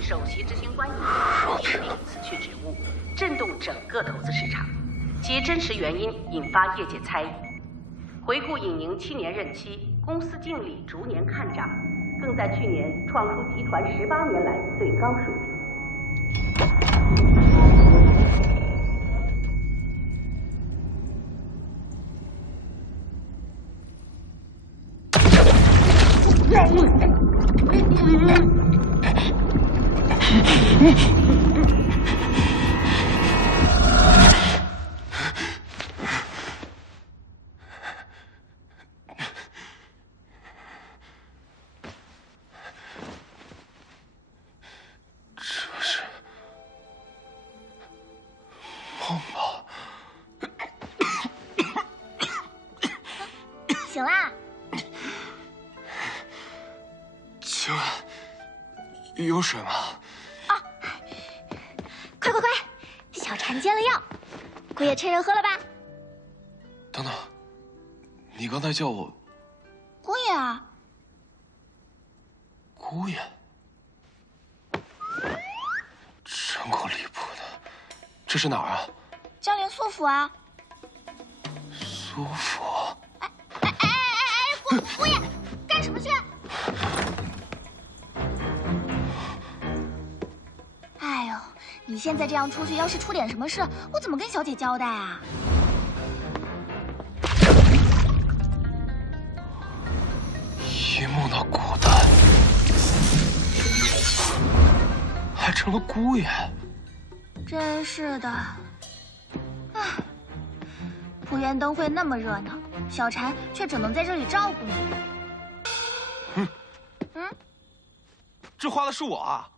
首席执行官尹宁接替辞去职务，震动整个投资市场，其真实原因引发业界猜疑。回顾尹宁7年任期，公司净利逐年看涨，更在去年创出集团18年来最高水平。 这是梦吧？醒啦！请问有水吗？啊！快快快！小婵接了药，姑爷趁热喝了吧。等等，你刚才叫我姑爷啊？姑爷，真够离谱的。这是哪儿啊？江陵苏府啊。苏府。姑爷，干什么去？哎呦，你现在这样出去，要是出点什么事，我怎么跟小姐交代啊？一梦到古代，还成了姑爷。真是的。唉，浦园灯会那么热闹，小婵却只能在这里照顾你。这花的是我啊！